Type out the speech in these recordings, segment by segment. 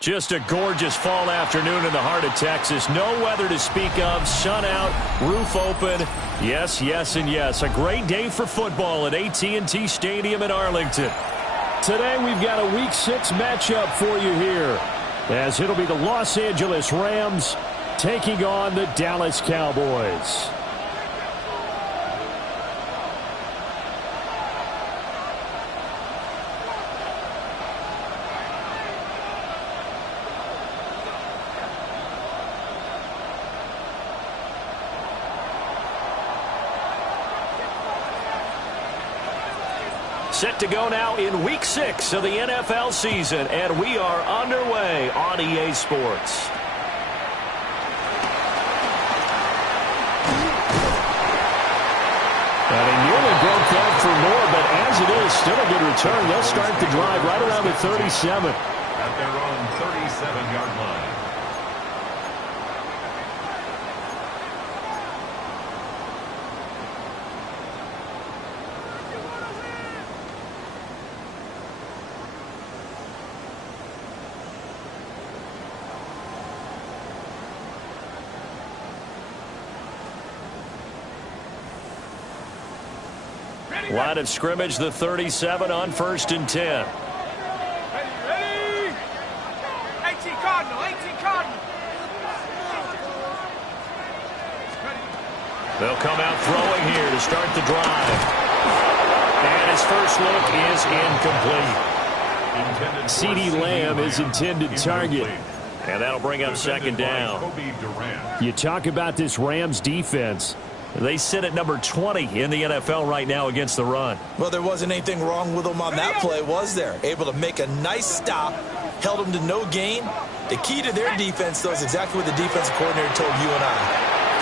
Just a gorgeous fall afternoon in the heart of Texas. No weather to speak of. Sun out, roof open. Yes, yes, and yes. A great day for football at AT&T Stadium in Arlington. Today we've got a Week 6 matchup for you here, as it'll be the Los Angeles Rams taking on the Dallas Cowboys. Set to go now in Week 6 of the NFL season, and we are underway on EA Sports. And he nearly broke that for more, but as it is, still a good return. They'll start the drive right around the 37. At their own 37-yard line. Line of scrimmage, the 37 on 1st and 10. Ready? 18 Cardinal, 18 Cardinal. They'll come out throwing here to start the drive. And his first look is incomplete. CeeDee Lamb is intended target. And that'll bring up second down. You talk about this Rams defense. They sit at number 20 in the NFL right now against the run. Well, there wasn't anything wrong with them on that play, was there? Able to make a nice stop, held them to no gain. The key to their defense, though, is exactly what the defensive coordinator told you and I.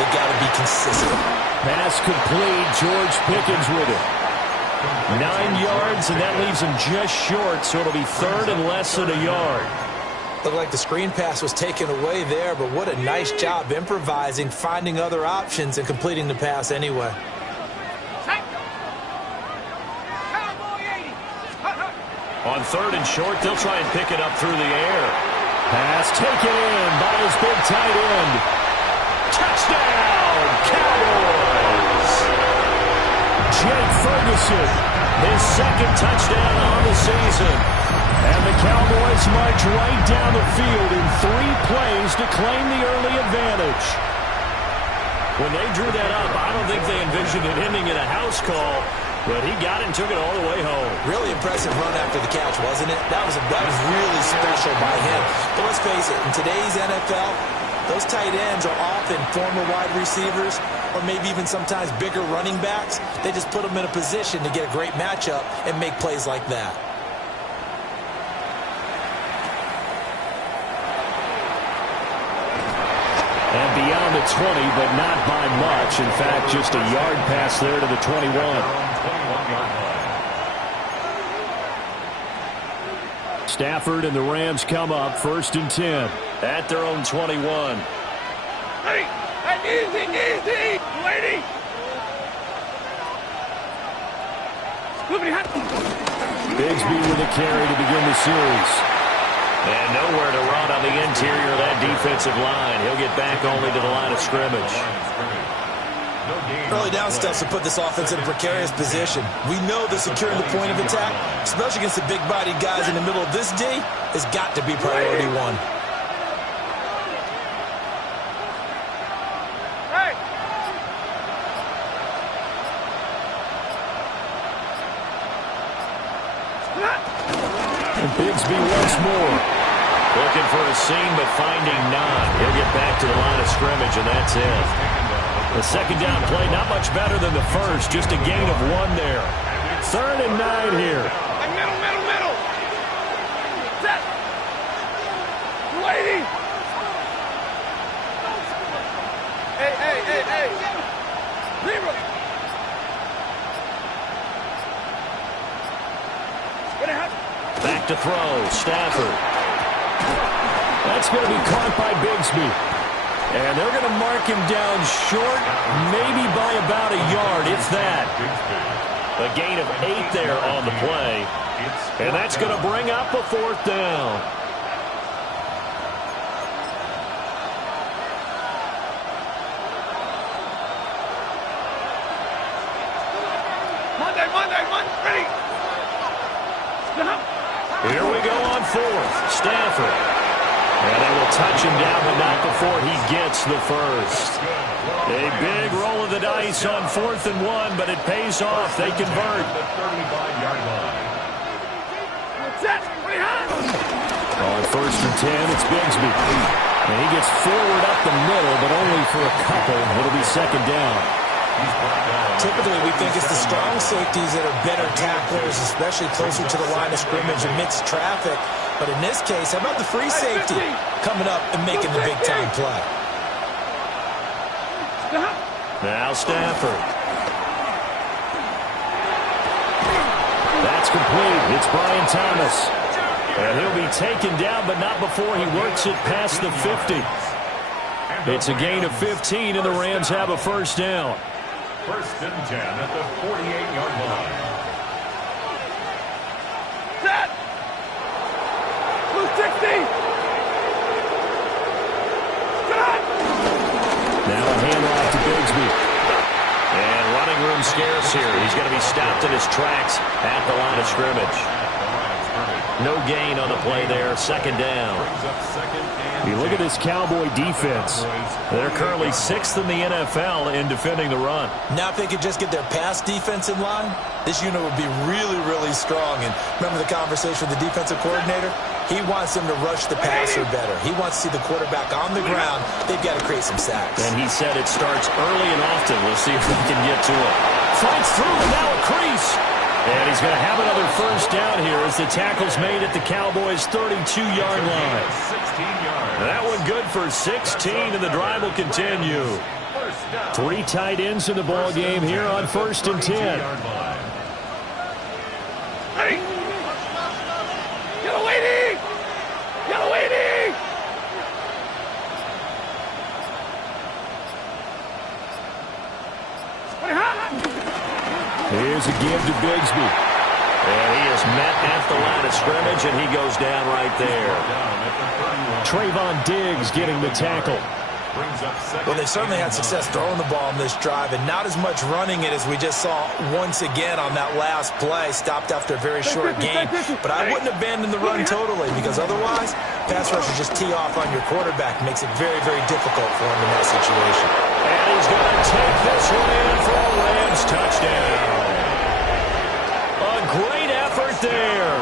They got to be consistent. Pass complete. George Pickens with it. 9 yards, and that leaves him just short, so it'll be third and less than a yard. Looked like the screen pass was taken away there, but what a nice job improvising, finding other options, and completing the pass anyway. On third and short, they'll try and pick it up through the air. Pass taken in by his big tight end. Touchdown, Cowboys! Jake Ferguson, his second touchdown on the season. And the Cowboys march right down the field in 3 plays to claim the early advantage. When they drew that up, I don't think they envisioned it ending in a house call, but he got it and took it all the way home. Really impressive run after the catch, wasn't it? That was really special by him. But let's face it, in today's NFL, those tight ends are often former wide receivers or maybe even sometimes bigger running backs. They just put them in a position to get a great matchup and make plays like that. And beyond the 20, but not by much. In fact, just a yard pass there to the 21. Stafford and the Rams come up 1st and 10 at their own 21. Hey, easy, lady. Bigsby with a carry to begin the series. And nowhere to run on the interior of that defensive line. He'll get back only to the line of scrimmage. Early down steps will put this offense in a precarious position. We know that securing the point of attack, especially against the big-bodied guys in the middle of this D, has got to be priority one. Hey. And Bigsby once more. Looking for a seam, but finding none. He'll get back to the line of scrimmage, and that's it. The second down play, not much better than the first. Just a gain of 1 there. 3rd and 9 here. Middle. Set. Lady. Hey. Zero. Back to throw. Stafford. That's going to be caught by Bigsby. And they're going to mark him down short, maybe by about a yard, if that. A gain of 8 there on the play. And that's going to bring up a 4th down. Monday. Ready. Stop. Here we go on fourth. Stafford. And they will touch him down, but not before he gets the first. A big roll of the dice on 4th and 1, but it pays off. They convert. The 35-yard line. Set. On 1st and 10, it's Bigsby. And he gets forward up the middle, but only for a couple. It'll be second down. Typically, we think it's the strong safeties that are better tacklers, especially closer to the line of scrimmage amidst traffic. But in this case, how about the free safety coming up and making the big-time play? Now Stafford. That's complete. It's Brian Thomas. And he'll be taken down, but not before he works it past the 50. It's a gain of 15, and the Rams have a first down. 1st and 10 at the 48-yard line. Set. Blue 60. Set. Now a handoff to Bigsby. And running room scarce here. He's going to be stopped in his tracks at the line of scrimmage. No gain on the play there. Second down. You look at this Cowboy defense. They're currently 6th in the NFL in defending the run. Now if they could just get their pass defense in line, this unit would be really, really strong. And remember the conversation with the defensive coordinator? He wants them to rush the passer better. He wants to see the quarterback on the ground. They've got to create some sacks. And he said it starts early and often. We'll see if we can get to it. Fights through, and now a crease. And he's going to have another first down here as the tackle's made at the Cowboys' 32-yard line. 16 yards. That one good for 16, and the drive will continue. 3 tight ends in the ball game here on 1st and 10. Ready. Yellow lady. Yellow lady. Here's a give to Bigsby. And he is met at the line of scrimmage, and he goes down right there. Trayvon Diggs getting the tackle. Well, they certainly had success throwing the ball in this drive, and not as much running it as we just saw once again on that last play. Stopped after a very short game. But I wouldn't abandon the run totally, because otherwise, pass rushers just tee off on your quarterback. Makes it very, very difficult for him in that situation. And he's going to take this one in for a Rams touchdown. A great effort there.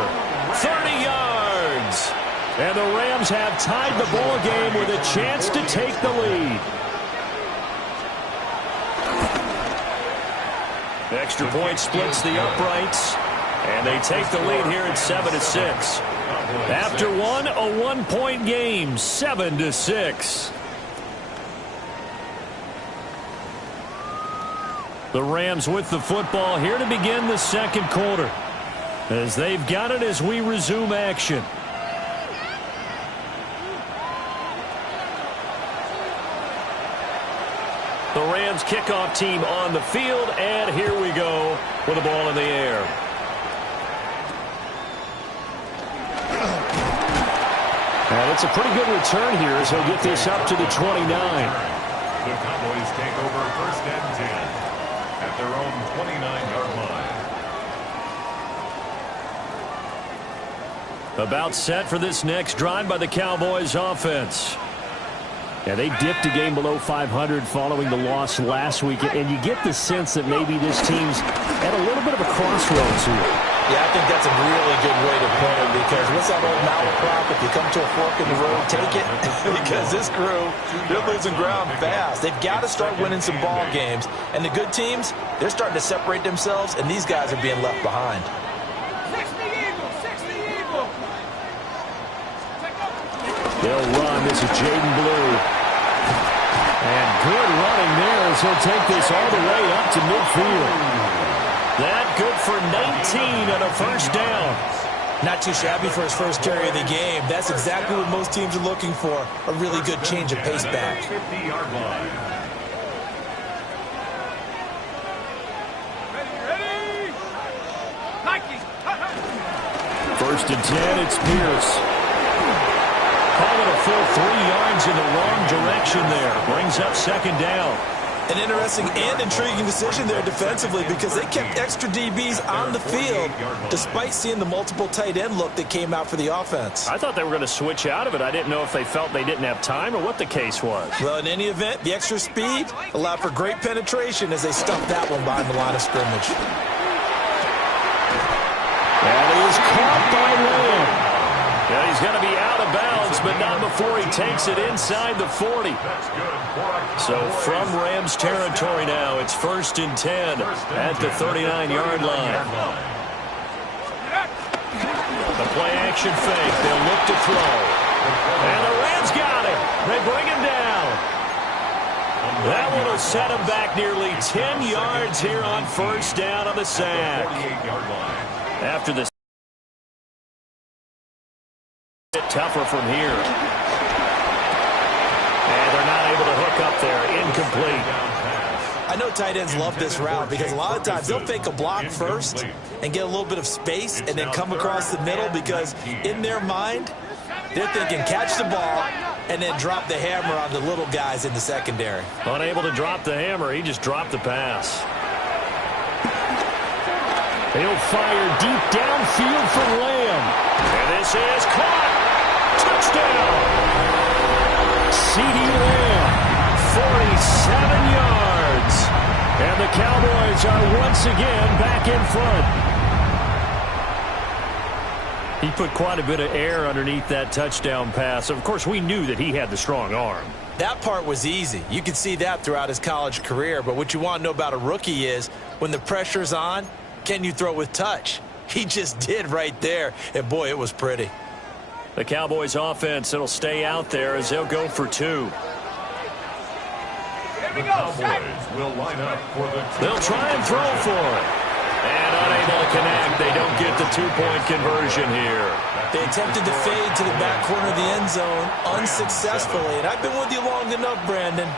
30 yards. And the Rams have tied the ball game with a chance to take the lead. Extra point splits the uprights. And they take the lead here at 7-6. After one, a 1-point game, 7-6. The Rams with the football here to begin the second quarter, as they've got it as we resume action. The Rams kickoff team on the field, and here we go with the ball in the air. And it's a pretty good return here as he'll get this up to the 29. The Cowboys take over 1st and 10 at their own 29-yard line. About set for this next drive by the Cowboys offense. Yeah, they dipped a game below 500 following the loss last week, and you get the sense that maybe this team's at a little bit of a crossroads here. Yeah, I think that's a really good way to put it, because what's that old malaprop? If you come to a fork in the road, take it. Because this crew, they're losing ground fast. They've got to start winning some ball games. And the good teams, they're starting to separate themselves, and these guys are being left behind. 60 Eagles. They'll run. This is Jaden Blue. And good running there as he'll take this all the way up to midfield. That good for 19 and a first down. Not too shabby for his first carry of the game. That's exactly what most teams are looking for. A really good change of pace back. 50-yard line. Ready. Nike. 1st and 10, it's Pierce. Call it a full 3 yards in the wrong direction there. Brings up second down. An interesting and intriguing decision there defensively because they kept extra DBs on the field despite seeing the multiple tight end look that came out for the offense. I thought they were going to switch out of it. I didn't know if they felt they didn't have time or what the case was. Well, in any event, the extra speed allowed for great penetration as they stuffed that one behind the line of scrimmage. And he is caught by Lamb. Yeah, he's going to be out of bounds, but not before he takes it inside the 40. So from Rams territory now, it's 1st and 10 at the 39-yard line. The play action fake. They'll look to throw. And the Rams got it. They bring him down. That one will set him back nearly 10 yards here on 1st down on the sack. After the tougher from here. And they're not able to hook up there. Incomplete. I know tight ends love this route because a lot of times they'll fake a block first and get a little bit of space and then come across the middle because in their mind, they're thinking catch the ball and then drop the hammer on the little guys in the secondary. Unable to drop the hammer. He just dropped the pass. He'll fire deep downfield for Lamb. And this is caught. Touchdown. CeeDee Lamb, 47 yards. And the Cowboys are once again back in front. He put quite a bit of air underneath that touchdown pass. Of course, we knew that he had the strong arm. That part was easy. You could see that throughout his college career. But what you want to know about a rookie is when the pressure's on, can you throw with touch? He just did right there. And, boy, it was pretty. The Cowboys offense, it'll stay out there as they'll go for 2. The Cowboys will line up for the They'll try and throw for it. And unable to connect. They don't get the 2-point conversion here. They attempted to fade to the back corner of the end zone unsuccessfully. And I've been with you long enough, Brandon.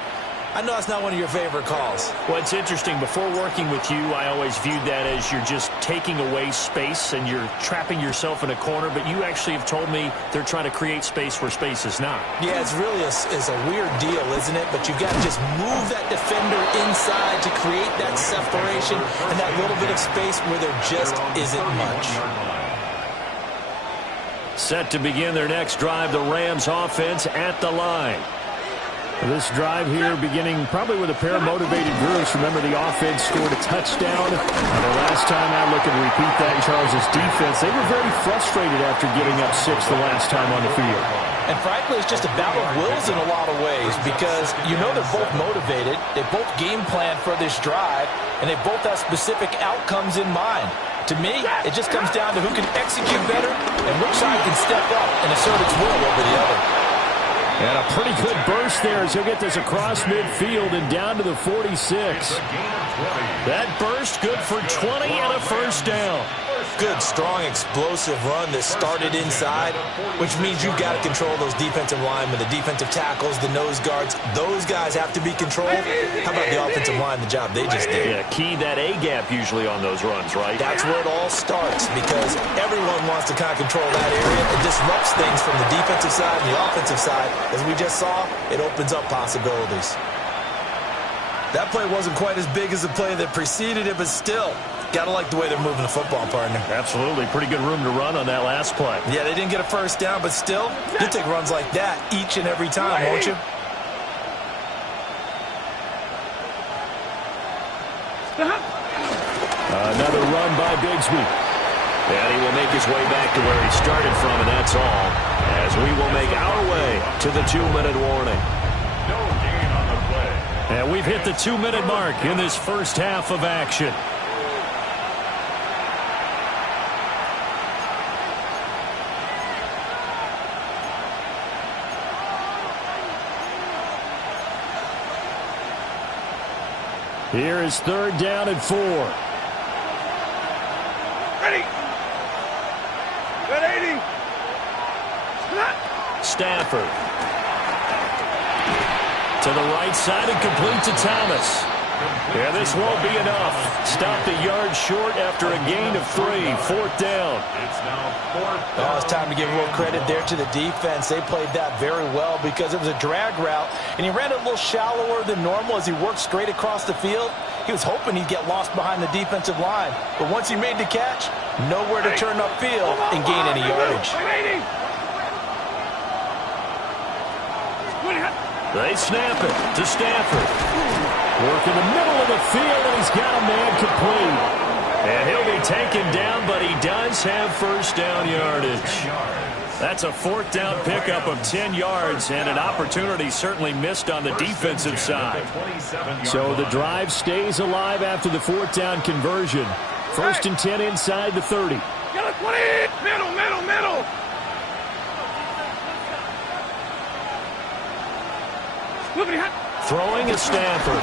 I know that's not one of your favorite calls. Well, it's interesting. Before working with you, I always viewed that as you're just taking away space and you're trapping yourself in a corner. But you actually have told me they're trying to create space where space is not. Yeah, it's really a weird deal, isn't it? But you've got to just move that defender inside to create that separation and that little bit of space where there just isn't much. Set to begin their next drive, the Rams offense at the line. This drive here beginning probably with a pair of motivated groups. Remember, the offense scored a touchdown. The last time I look and repeat that, Charles' defense, they were very frustrated after giving up 6 the last time on the field. And frankly, it's just a battle of wills in a lot of ways because you know they're both motivated. They both game plan for this drive, and they both have specific outcomes in mind. To me, it just comes down to who can execute better and which side can step up and assert its will over the other. And a pretty good burst there as he'll get this across midfield and down to the 46. That burst good for 20 and a 1st down. Good, strong, explosive run that started inside, which means you've got to control those defensive linemen, the defensive tackles, the nose guards. Those guys have to be controlled. How about the offensive line, the job they just did? Yeah, key that A-gap usually on those runs, right? That's where it all starts because everyone wants to kind of control that area. It disrupts things from the defensive side and the offensive side. As we just saw, it opens up possibilities. That play wasn't quite as big as the play that preceded it, but still, gotta like the way they're moving the football, partner. Absolutely. Pretty good room to run on that last play. Yeah, they didn't get a 1st down, but still, you'll take runs like that each and every time, won't you? Another run by Bigsby. And he will make his way back to where he started from, and that's all. As we will make our way to the 2-minute warning. no gain on the play. And we've hit the 2-minute mark in this first half of action. Here is 3rd down and 4. Ready. Good 80. Stafford. To the right side and complete to Thomas. Yeah, this won't be enough. Stop the yard short after a gain of 3. 4th down. It's now 4th down. Oh, it's time to give a little credit there to the defense. They played that very well because it was a drag route, and he ran it a little shallower than normal as he worked straight across the field. He was hoping he'd get lost behind the defensive line, but once he made the catch, nowhere to turn upfield and gain any yardage. They snap it to Stafford. Work in the middle of the field, and he's got a man complete. And he'll be taken down, but he does have 1st down yardage. That's a 4th down pickup of 10 yards, and an opportunity certainly missed on the defensive side. So the drive stays alive after the 4th down conversion. 1st and 10 inside the 30. Get a 20! Middle, middle, middle! Throwing is Stafford.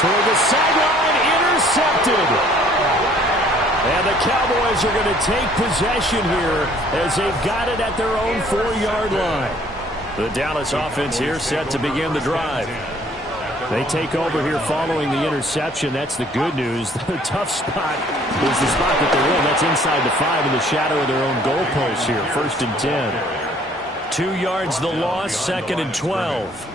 Toward the sideline, intercepted. And the Cowboys are going to take possession here as they've got it at their own 4-yard line. The Dallas offense here set to begin the drive. They take over here following the interception. That's the good news. The tough spot is the spot that they're in. That's inside the 5 in the shadow of their own goalposts here. 1st and 10. 2 yards the loss, 2nd and 12.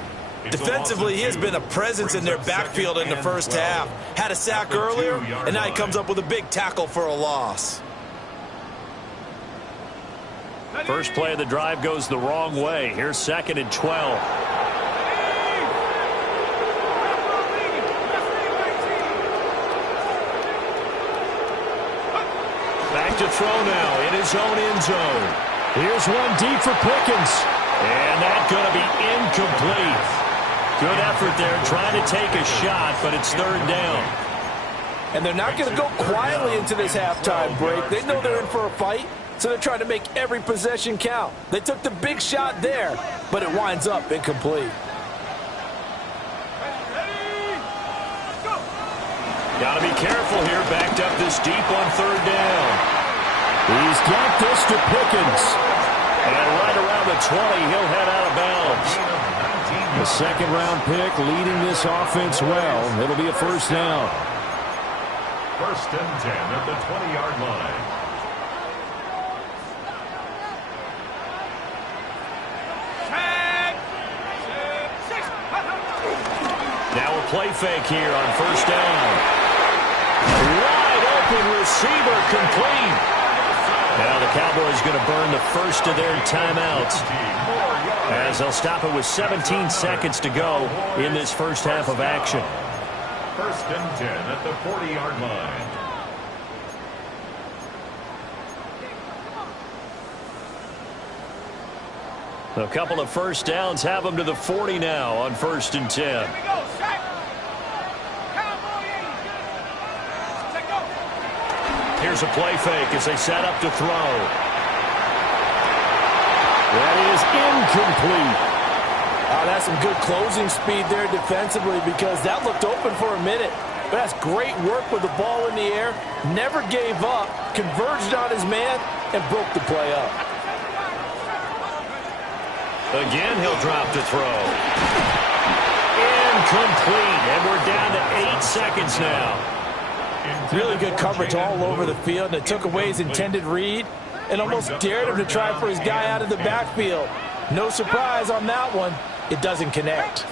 Defensively, he has been a presence in their backfield in the first half. Had a sack earlier, and now he comes up with a big tackle for a loss. First play of the drive goes the wrong way. Here's 2nd and 12. Back to throw now in his own end zone. Here's one deep for Pickens. And that's going to be incomplete. Good effort there trying to take a shot, but it's 3rd down. And they're not going to go quietly into this halftime break. They know they're in for a fight, so they're trying to make every possession count. They took the big shot there, but it winds up incomplete. Got to be careful here, backed up this deep on 3rd down. He's got this to Pickens. And right around the 20, he'll head out of bounds. The 2nd-round pick leading this offense well. It'll be a 1st down. 1st and 10 at the 20-yard line. Now a play fake here on 1st down. Wide open receiver complete. Now the Cowboys going to burn the first of their timeouts as they'll stop it with 17 seconds to go in this first half of action. 1st and 10 at the 40-yard line. A couple of 1st downs have them to the 40 now on 1st and 10. Here's a play fake as they set up to throw. That is incomplete. That's some good closing speed there defensively because that looked open for a minute. But that's great work with the ball in the air. Never gave up, converged on his man, and broke the play up. Again, he'll drop to throw. Incomplete, and we're down to 8 seconds now. Really good coverage all over the field, and it took away his intended read and almost dared him to try for his guy out of the backfield. No surprise on that one. It doesn't connect.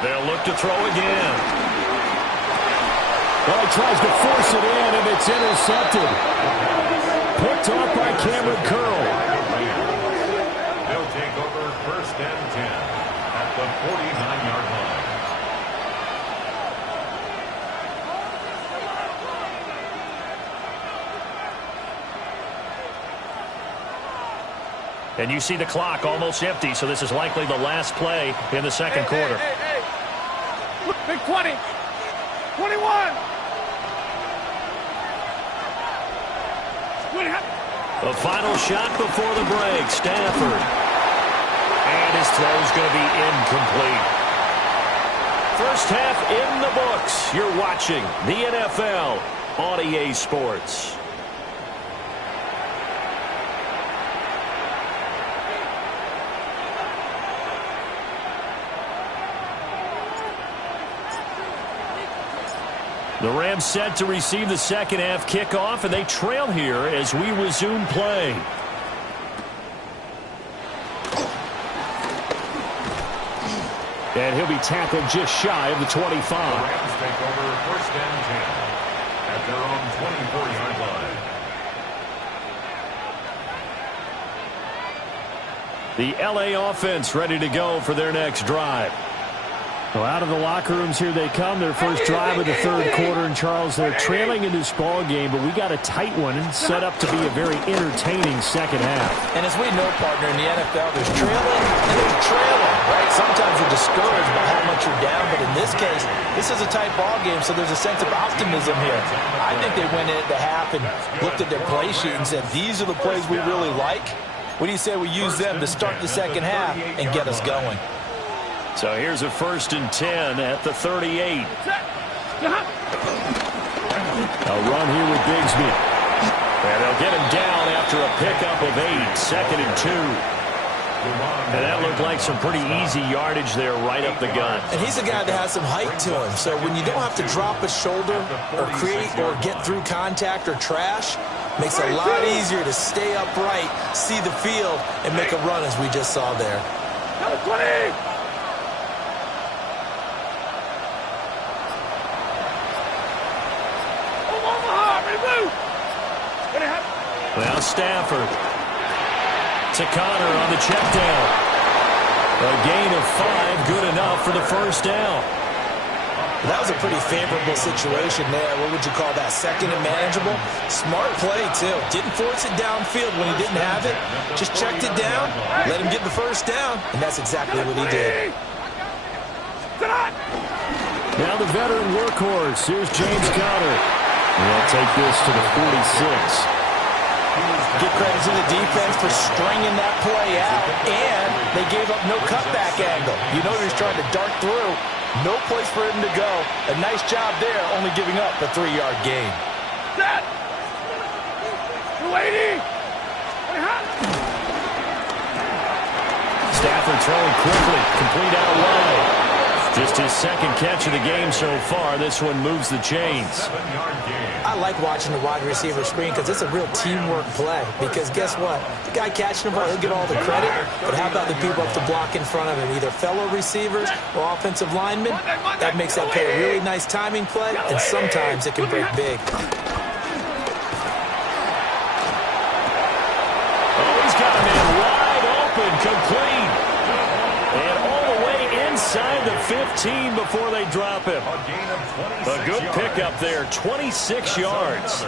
They'll look to throw again. Well, he tries to force it in, and it's intercepted. Picked off by Cameron Curl. They'll take over 1st and 10 at the 49-yard line. And you see the clock almost empty, so this is likely the last play in the second quarter. Hey. Look, big 20. 21. The final shot before the break, Stafford. And his throw's going to be incomplete. First half in the books. You're watching the NFL on EA Sports. The Rams set to receive the second half kickoff, and they trail here as we resume play. And he'll be tackled just shy of the 25. The Rams take over first and 10 at their own 24-yard line. The L.A. offense ready to go for their next drive. Well, out of the locker rooms here they come. Their first drive of the third quarter. And, Charles, they're trailing in this ball game, but we got a tight one set up to be a very entertaining second half. And as we know, partner, in the NFL, there's trailing and there's trailing, right? Sometimes you're discouraged by how much you're down, but in this case, this is a tight ball game, so there's a sense of optimism here. I think they went in at the half and looked at their play sheet and said, these are the plays we really like. What do you say we use them to start the second half and get us going? So here's a 1st and 10 at the 38. A run here with Bigsby. And they'll get him down after a pickup of 8. 2nd and 2. And that looked like some pretty easy yardage there right up the gut. And he's a guy that has some height to him. So when you don't have to drop a shoulder or create or get through contact or trash, makes it a lot easier to stay upright, see the field, and make a run as we just saw there. Number 20! Now Stafford to Connor on the check down. A gain of 5, good enough for the first down. That was a pretty favorable situation there. What would you call that? Second and manageable? Smart play, too. Didn't force it downfield when he didn't have it. Just checked it down, let him get the first down, and that's exactly what he did. Now the veteran workhorse. Here's James Conner. They'll take this to the 46. Give credit to the defense for stringing that play out, and they gave up no cutback angle. You know he's trying to dart through. No place for him to go. A nice job there, only giving up a 3-yard gain. Set! 280! Stafford throwing quickly, complete out wide. Just his second catch of the game so far. This one moves the chains. 7-yard gain. I like watching the wide receiver screen because it's a real teamwork play. Because guess what? The guy catching the ball, he'll get all the credit. But how about the people up to block in front of him? Either fellow receivers or offensive linemen. That makes that play a really nice timing play. And sometimes it can break big. Oh, he's got a man wide open, complete. And all the way inside the 15 before they drop him. A good pickup there, 26 yards.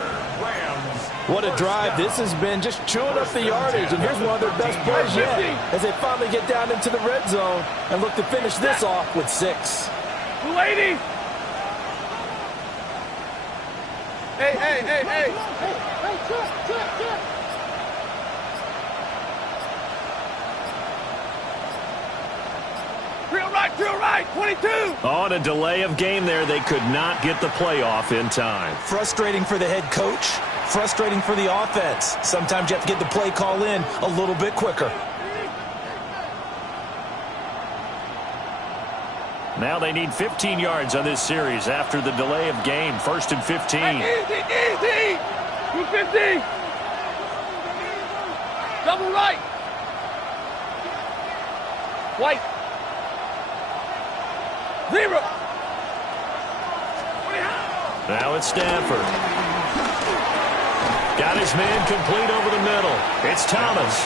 What a drive this has been, just chewing up the yardage. And here's one of their best plays yet as they finally get down into the red zone and look to finish this off with 6. 280! Hey! Drill right, 22! On a delay of game there, they could not get the playoff in time. Frustrating for the head coach, frustrating for the offense. Sometimes you have to get the play call in a little bit quicker. Now they need 15 yards on this series after the delay of game. 1st and 15. Easy! 250! Double right! White! 0! Now it's Stafford. Got his man complete over the middle. It's Thomas.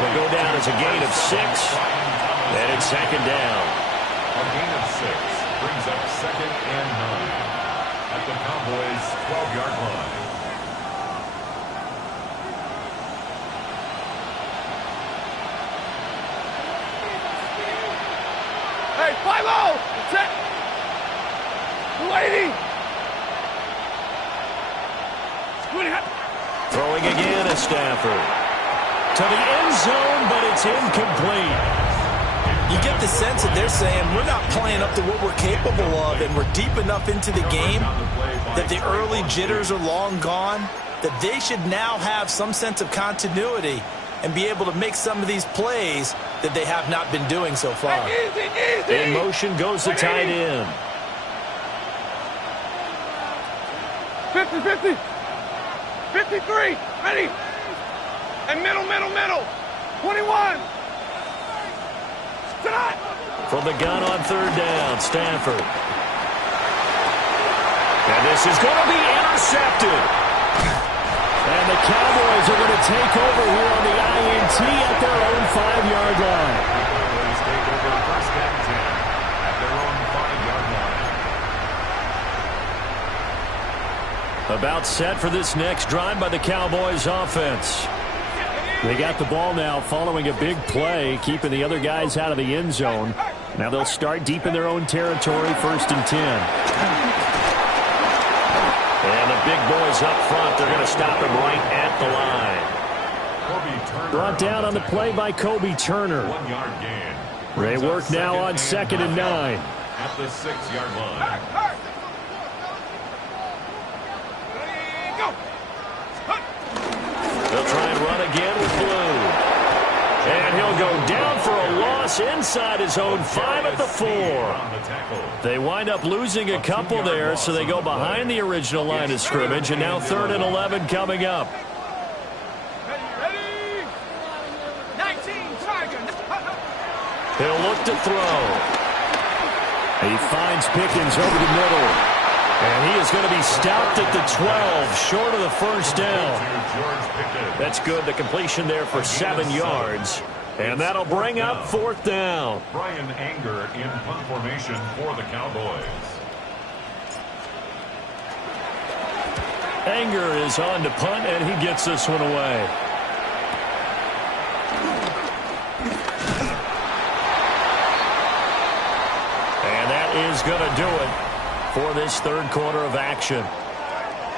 Will go down as a gain of 6. And it's 2nd down. A gain of 6 brings up 2nd and 9 at the Cowboys' 12-yard line. Hey, 5-0! Set! 280! Throwing again is Stafford. To the end zone, but it's incomplete. You get the sense that they're saying we're not playing up to what we're capable of, and we're deep enough into the game that the early jitters are long gone, that they should now have some sense of continuity and be able to make some of these plays that they have not been doing so far. In motion goes the tight end. 50. 53. Ready. And middle. 21. Tonight. From the gun on third down, Stanford. And this is going to be intercepted. And the Cowboys are going to take over here on the INT at their own 5-yard line. Cowboys take over first and 10 at their own 5-yard line. About set for this next drive by the Cowboys offense. They got the ball now following a big play, keeping the other guys out of the end zone. Now they'll start deep in their own territory, first and 10. And the big boys up front, they're going to stop him right at the line. Brought down on the play by Kobe Turner. 1-yard gain. They work now on 2nd and 9. At the 6-yard line. They'll try and run again with Blue. And he'll go down for a loss inside his own 5 at the 4. They wind up losing a couple there, so they go behind the original line of scrimmage, and now 3rd and 11 coming up. Ready. 19. He'll look to throw. He finds Pickens over the middle. And he is going to be stopped at the 12, short of the first down. That's good. The completion there for 7 yards. And that'll bring up 4th down. Brian Anger in punt formation for the Cowboys. Anger is on to punt, and he gets this one away. And that is going to do it for this third quarter of action.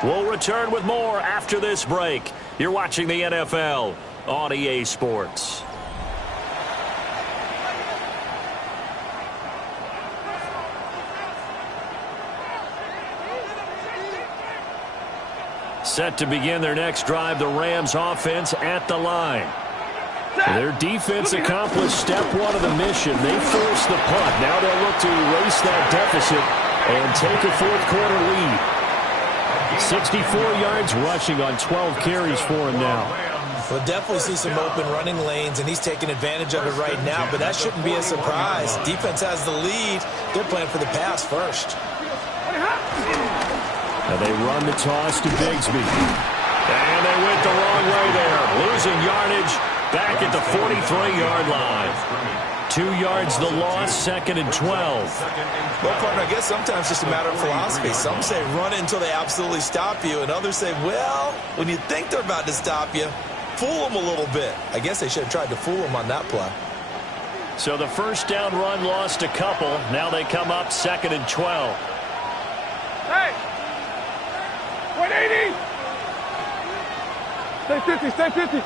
We'll return with more after this break. You're watching the NFL on EA Sports. Set to begin their next drive, the Rams offense at the line. Their defense accomplished step 1 of the mission. They forced the punt. Now they'll look to erase that deficit and take a fourth quarter lead. 64 yards rushing on 12 carries for him now. We'll definitely see some open running lanes, and he's taking advantage of it right now, but that shouldn't be a surprise. Defense has the lead. They're playing for the pass first. Now they run the toss to Bigsby. And they went the wrong way there. Losing yardage back at the 43-yard line. 2 yards the loss, 2nd and 12. Well, partner, I guess sometimes it's just a matter of philosophy. Some say run it until they absolutely stop you, and others say, well, when you think they're about to stop you, fool them a little bit. I guess they should have tried to fool them on that play. So the first down run lost a couple. Now they come up 2nd and 12. Hey! 180! Stay 50.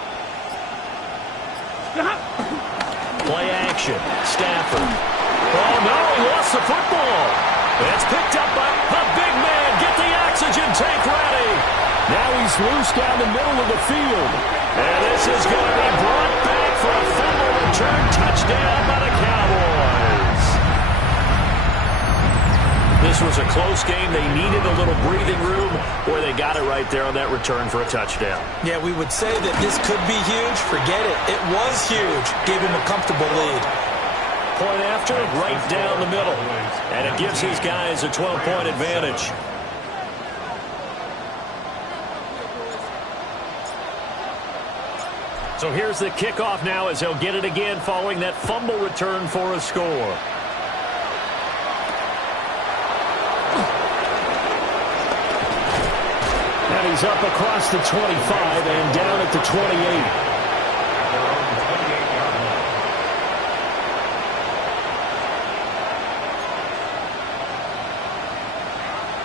Play action. Stafford. Oh, no, he lost the football. It's picked up by the big man. Get the oxygen tank ready. Now he's loose down the middle of the field. And this is going to be brought back for a fumble return touchdown by the Cowboys. This was a close game. They needed a little breathing room, where they got it right there on that return for a touchdown. Yeah, we would say that this could be huge. Forget it. It was huge. Gave him a comfortable lead. Point after, right down the middle. And it gives his guys a 12-point advantage. So here's the kickoff now as he'll get it again following that fumble return for a score. And he's up across the 25 and down at the 28.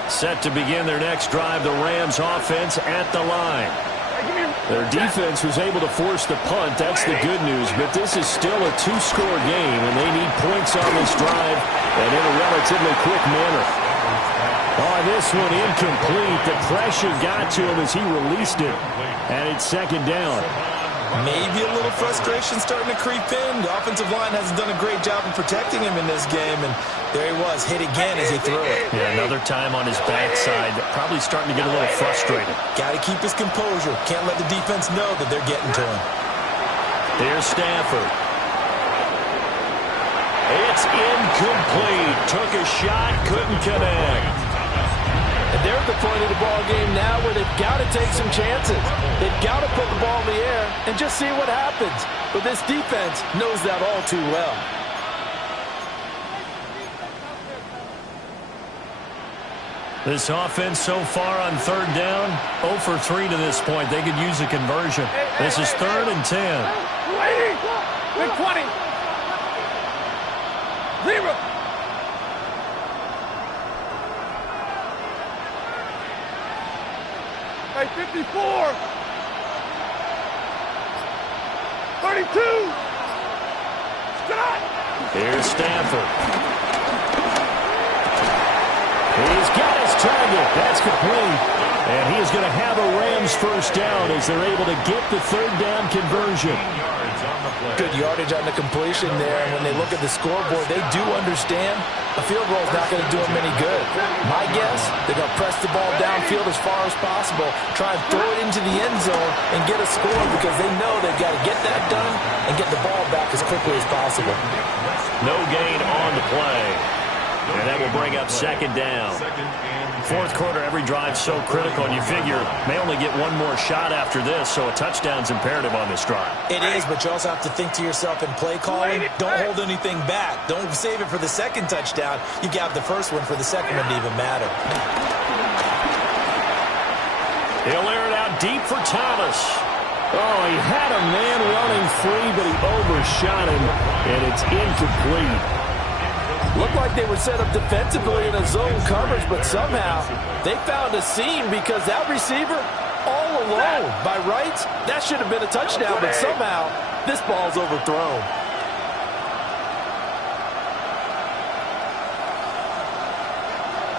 Set to begin their next drive, the Rams offense at the line. Their defense was able to force the punt. That's the good news. But this is still a 2-score game, and they need points on this drive and in a relatively quick manner. Oh, this one incomplete. The pressure got to him as he released it. And it's 2nd down. Maybe a little frustration starting to creep in. The offensive line hasn't done a great job of protecting him in this game, and there he was, hit again as he threw it. Yeah, another time on his backside, probably starting to get a little frustrated. Got to keep his composure. Can't let the defense know that they're getting to him. Here's Stafford. It's incomplete. Took a shot, couldn't connect. And they're at the point of the ball game now where they've got to take some chances. They've got to put the ball in the air and just see what happens. But this defense knows that all too well. This offense so far on third down, 0 for 3 to this point. They could use a conversion. This is 3rd and 10. Big 20. 0. Hey, 54. 32. Stop. Here's Stafford. He's got his target. That's complete. And he is going to have a Rams first down as they're able to get the third down conversion. Good yardage on the completion there. And when they look at the scoreboard, they do understand a field goal is not going to do them any good. My guess, they're going to press the ball downfield as far as possible, try and throw it into the end zone and get a score because they know they've got to get that done and get the ball back as quickly as possible. No gain on the play. And that will bring up second down. Fourth quarter, every drive so critical, and you figure may only get one more shot after this, so a touchdown's imperative on this drive. It is, but you also have to think to yourself in play calling, don't hold anything back. Don't save it for the second touchdown. You got the first one for the second one to even matter. He'll air it out deep for Thomas. Oh, he had a man running free, but he overshot him, and it's incomplete. Looked like they were set up defensively in a zone coverage, but somehow they found a seam because that receiver all alone. By rights, that should have been a touchdown, but somehow this ball's overthrown.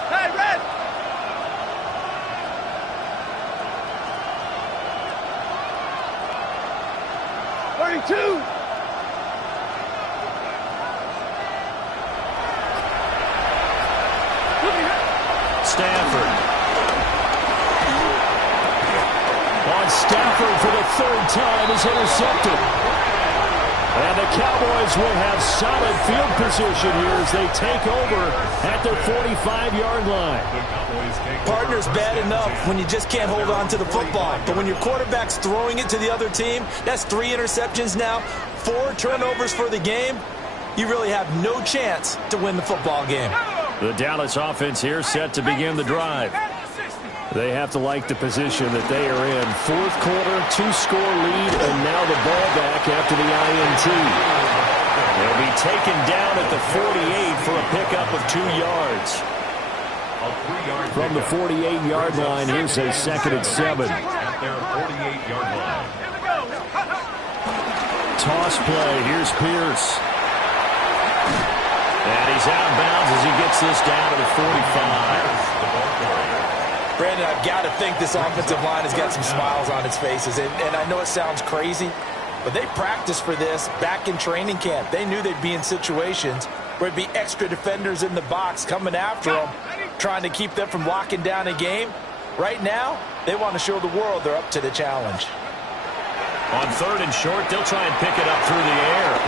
Hey, Red. $32. Stafford. On Stafford for the third time is intercepted. And the Cowboys will have solid field position here as they take over at their 45-yard line. Partner's bad enough when you just can't hold on to the football. But when your quarterback's throwing it to the other team, that's 3 interceptions now, 4 turnovers for the game. You really have no chance to win the football game. The Dallas offense here set to begin the drive. They have to like the position that they are in. Fourth quarter, 2-score lead, and now the ball back after the INT. They'll be taken down at the 48 for a pickup of 2 yards. From the 48-yard line, here's a 2nd and 7. At their 48-yard line. Toss play. Here's Pierce. And he's out of bounds as he gets this down to the 45. Brandon, I've got to think this offensive line has got some smiles on its faces. And I know it sounds crazy, but they practiced for this back in training camp. They knew they'd be in situations where it'd be extra defenders in the box coming after them, trying to keep them from locking down a game. Right now, they want to show the world they're up to the challenge. On 3rd and short, they'll try and pick it up through the air.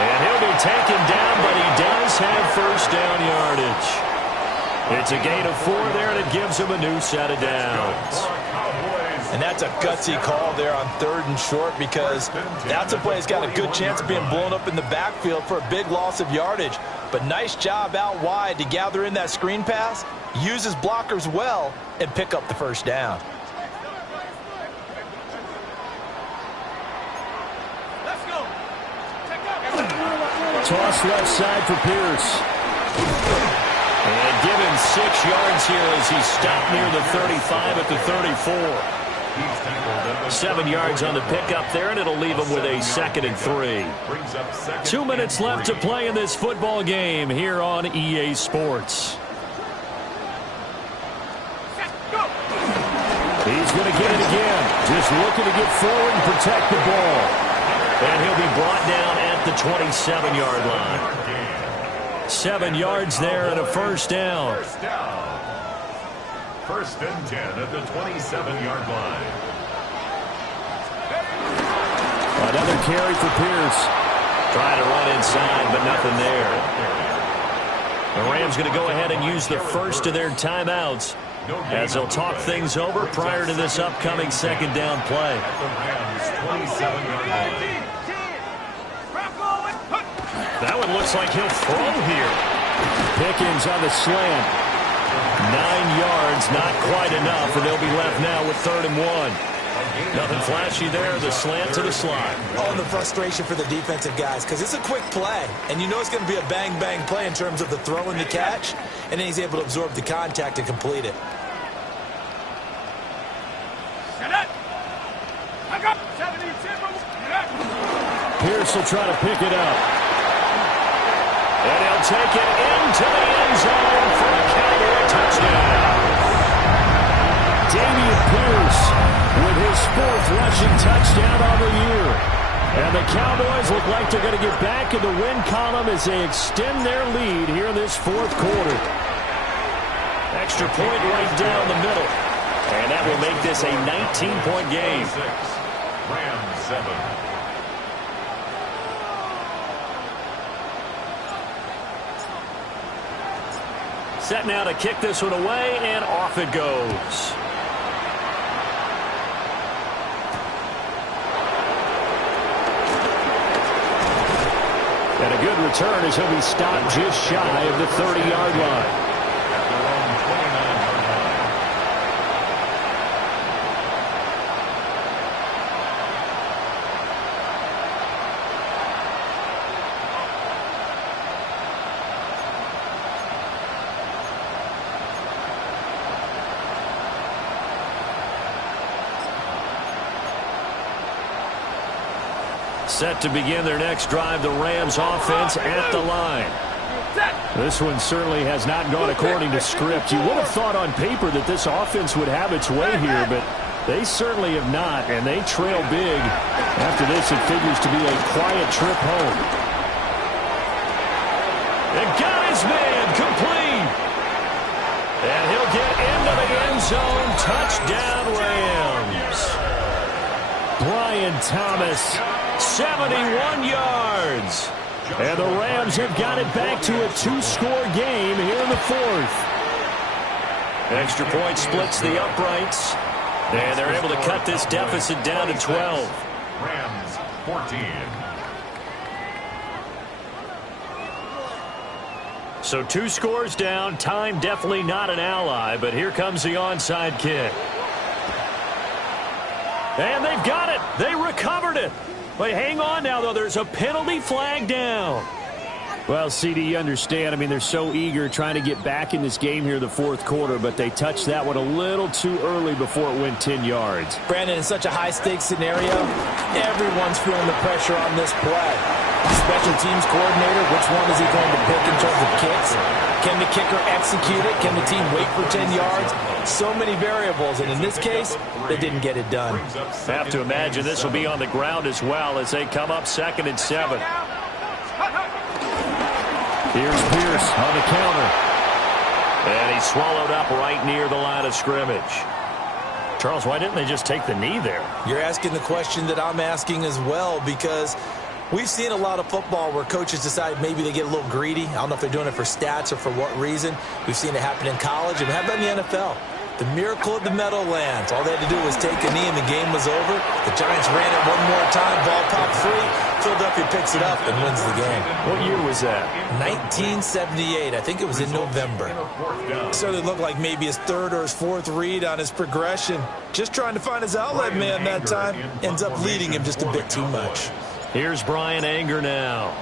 And he'll be taken down, but he does have first down yardage. It's a gain of 4 there, and it gives him a new set of downs. And that's a gutsy call there on 3rd and short because that's a play that's got a good chance of being blown up in the backfield for a big loss of yardage. But nice job out wide to gather in that screen pass, use his blockers well, and pick up the first down. Toss left side for Pierce. And give him 6 yards here as he stopped near the 35 at the 34. 7 yards on the pickup there, and it'll leave him with a 2nd and 3. 2 minutes left to play in this football game here on EA Sports. He's going to get it again. Just looking to get forward and protect the ball. And he'll be brought down at the 27-yard line. 7 yards there and a first down. First and 10 at the 27-yard line. Another carry for Pierce. Trying to run inside, but nothing there. The Rams going to go ahead and use the first of their timeouts as they'll talk things over prior to this upcoming second down play. At the Rams' 27-yard line. That one looks like he'll throw here. Pickens on the slant. 9 yards, not quite enough, and they'll be left now with 3rd and 1. Nothing flashy there, the slant to the slot. Oh, and the frustration for the defensive guys, because it's a quick play, and you know it's going to be a bang-bang play in terms of the throw and the catch, and then he's able to absorb the contact and complete it. Pierce will try to pick it up. And he'll take it into the end zone for a Cowboy touchdown. Dameon Pierce with his 4th rushing touchdown on the year. And the Cowboys look like they're going to get back in the win column as they extend their lead here in this 4th quarter. Extra point right down the middle. And that will make this a 19-point game. Rams 7. Set now to kick this one away, and off it goes. And a good return as he'll be stopped just shy of the 30-yard line. At their own 29-yard line. Set to begin their next drive, the Rams offense at the line. This one certainly has not gone according to script. You would have thought on paper that this offense would have its way here, but they certainly have not, and they trail big. After this, it figures to be a quiet trip home. It got his man complete. And he'll get into the end zone. Touchdown, Rams. Brian Thomas, 71 yards. And the Rams have got it back to a 2-score game here in the 4th. Extra point splits the uprights. And they're able to cut this deficit down to 12. Rams 14. So 2 scores down. Time definitely not an ally, but here comes the onside kick. And they've got it. They recovered it. But hang on now, though. There's a penalty flag down. Well, CD, you understand. I mean, they're so eager trying to get back in this game here in the 4th quarter, but they touched that one a little too early before it went 10 yards. Brandon, in such a high-stakes scenario, everyone's feeling the pressure on this play. Special teams coordinator, which one is he going to pick in terms of kicks? Can the kicker execute it? Can the team wait for 10 yards? So many variables, and in this case, they didn't get it done. Have to imagine this will be on the ground as well as they come up 2nd and 7. Here's Pierce on the counter. And he's swallowed up right near the line of scrimmage. Charles, why didn't they just take the knee there? You're asking the question that I'm asking as well, because we've seen a lot of football where coaches decide maybe they get a little greedy. I don't know if they're doing it for stats or for what reason. We've seen it happen in college. And how about in the NFL? The miracle of the Meadowlands. All they had to do was take a knee and the game was over. The Giants ran it one more time. Ball popped free. Philadelphia picks it up and wins the game. What year was that? 1978. I think it was in November. Certainly looked like maybe his 3rd or his 4th read on his progression. Just trying to find his outlet man that time. Ends up leading him just a bit too much. Here's Brian Anger now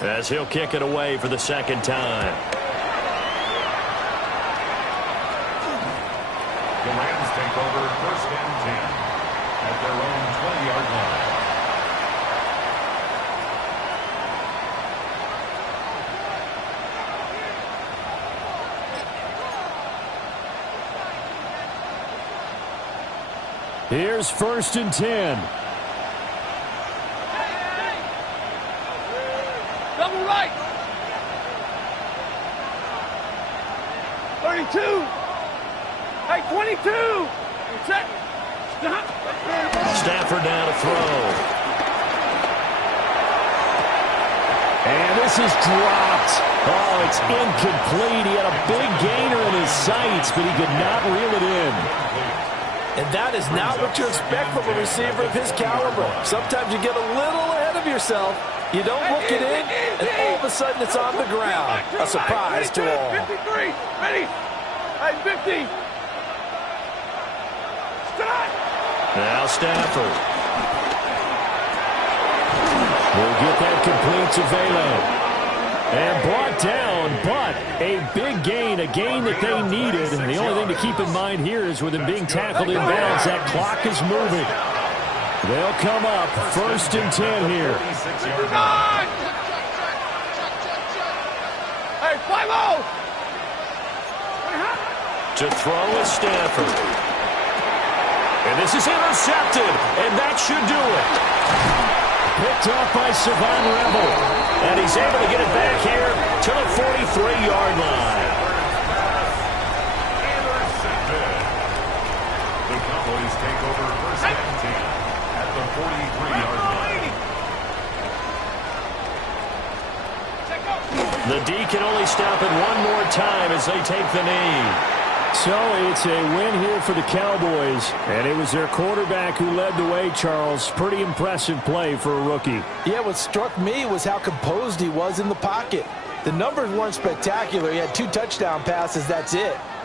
as he'll kick it away for the 2nd time. The Rams take over 1st and 10 at their own 20-yard line. Here's 1st and 10. Double right. 32. Hey, 22. Check. Stop. Stafford now to throw. And this is dropped. Oh, it's incomplete. He had a big gainer in his sights, but he could not reel it in. And that is not what you expect from a receiver of his caliber. Sometimes you get a little ahead of yourself. You don't look it in, and all of a sudden it's on the ground. A surprise to all. 53. Ready. Hey, 50. Stop. Now Stafford. We'll get that complete to Vela. And brought down, but a big gain, a gain that they needed. And the only thing to keep in mind here is with him being tackled in bounds, that clock is moving. They'll come up 1st and 10 here. Hey, 5-0. To throw is Stafford. And this is intercepted, and that should do it. Picked up by Savon Rebel. And he's able to get it back here to the 43-yard line. The Cowboys take over 1st and 10 at the 43-yard line. The D can only stop it one more time as they take the knee. So it's a win here for the Cowboys, and it was their quarterback who led the way, Charles. Pretty impressive play for a rookie. Yeah, what struck me was how composed he was in the pocket. The numbers weren't spectacular. He had 2 touchdown passes, that's it.